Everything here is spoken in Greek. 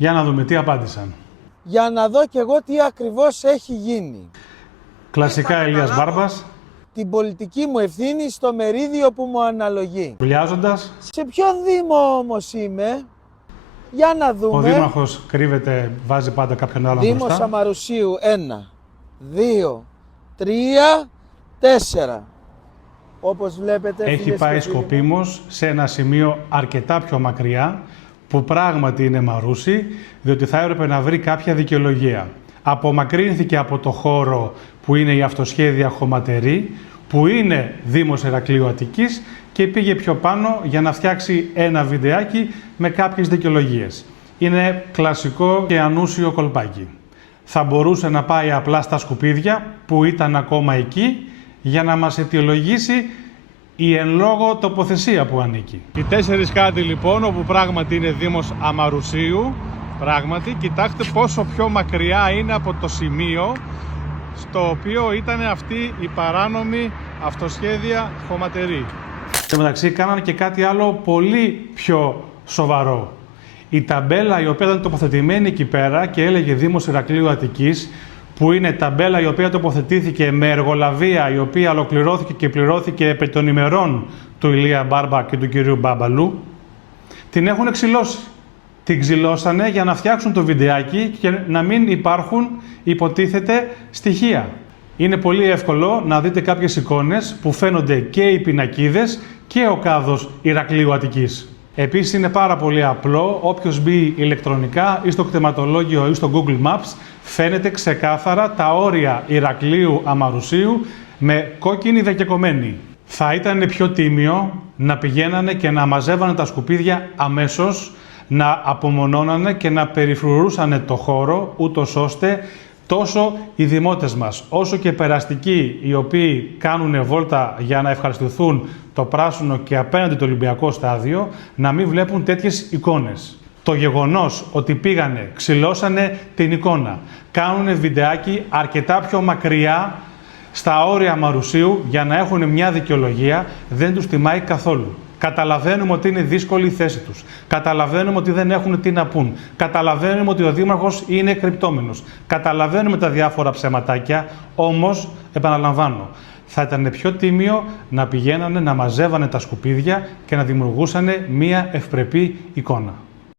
Για να δούμε τι απάντησαν. Για να δω κι εγώ τι ακριβώς έχει γίνει. Κλασικά Ηλίας Μπάρμπας. Την πολιτική μου ευθύνη στο μερίδιο που μου αναλογεί. Βουλιάζοντας. Σε ποιο δήμο όμως είμαι? Για να δούμε. Ο δήμαρχος κρύβεται, βάζει πάντα κάποιον άλλον Δήμος μπροστά. Αμαρουσίου 1, 2, 3, 4. Όπως βλέπετε, Έχει φίλες πάει και φίλοι μου, σκοπίμως σε ένα σημείο αρκετά πιο μακριά, που πράγματι είναι Μαρούσι, διότι θα έπρεπε να βρει κάποια δικαιολογία. Απομακρύνθηκε από το χώρο που είναι η αυτοσχέδια Χωματερή, που είναι Δήμος Ηρακλείου Αττικής, και πήγε πιο πάνω για να φτιάξει ένα βιντεάκι με κάποιες δικαιολογίες. Είναι κλασικό και ανούσιο κολπάκι. Θα μπορούσε να πάει απλά στα σκουπίδια που ήταν ακόμα εκεί για να μας αιτιολογήσει η εν λόγω τοποθεσία που ανήκει. Οι 4 Κάδοι λοιπόν, όπου πράγματι είναι Δήμος Αμαρουσίου, πράγματι, κοιτάξτε πόσο πιο μακριά είναι από το σημείο στο οποίο ήταν αυτή η παράνομη αυτοσχέδια Χωματερή. Και μεταξύ κάνανε και κάτι άλλο πολύ πιο σοβαρό. Η ταμπέλα η οποία ήταν τοποθετημένη εκεί πέρα και έλεγε Δήμος Ηρακλείου Αττικής, που είναι ταμπέλα η οποία τοποθετήθηκε με εργολαβία η οποία ολοκληρώθηκε και πληρώθηκε επί των ημερών του Ηλία Μπάρμπα και του κυρίου Μπάμπαλου, την έχουν ξυλώσει. Την ξυλώσανε για να φτιάξουν το βιντεάκι και να μην υπάρχουν, υποτίθεται, στοιχεία. Είναι πολύ εύκολο να δείτε κάποιες εικόνες που φαίνονται και οι πινακίδες και ο κάδος Ηρακλείου Αττικής. Επίσης είναι πάρα πολύ απλό, όποιος μπει ηλεκτρονικά ή στο κτηματολόγιο ή στο Google Maps, φαίνεται ξεκάθαρα τα όρια Ηρακλείου Αμαρουσίου με κόκκινη διακεκομένη. Θα ήταν πιο τίμιο να πηγαίνανε και να μαζεύανε τα σκουπίδια αμέσως, να απομονώνανε και να περιφρουρούσανε το χώρο, ούτως ώστε τόσο οι δημότες μας, όσο και περαστικοί οι οποίοι κάνουν βόλτα για να ευχαριστηθούν το πράσινο και απέναντι το Ολυμπιακό στάδιο, να μην βλέπουν τέτοιες εικόνες. Το γεγονός ότι πήγανε, ξυλώσανε την εικόνα, κάνουνε βιντεάκι αρκετά πιο μακριά στα όρια Μαρουσίου για να έχουν μια δικαιολογία, δεν τους τιμάει καθόλου. Καταλαβαίνουμε ότι είναι δύσκολη η θέση τους. Καταλαβαίνουμε ότι δεν έχουν τι να πούν. Καταλαβαίνουμε ότι ο Δήμαρχος είναι κρυπτόμενος. Καταλαβαίνουμε τα διάφορα ψεματάκια, όμως, επαναλαμβάνω, θα ήταν πιο τίμιο να πηγαίνανε, να μαζεύανε τα σκουπίδια και να δημιουργούσανε μία ευπρεπή εικόνα.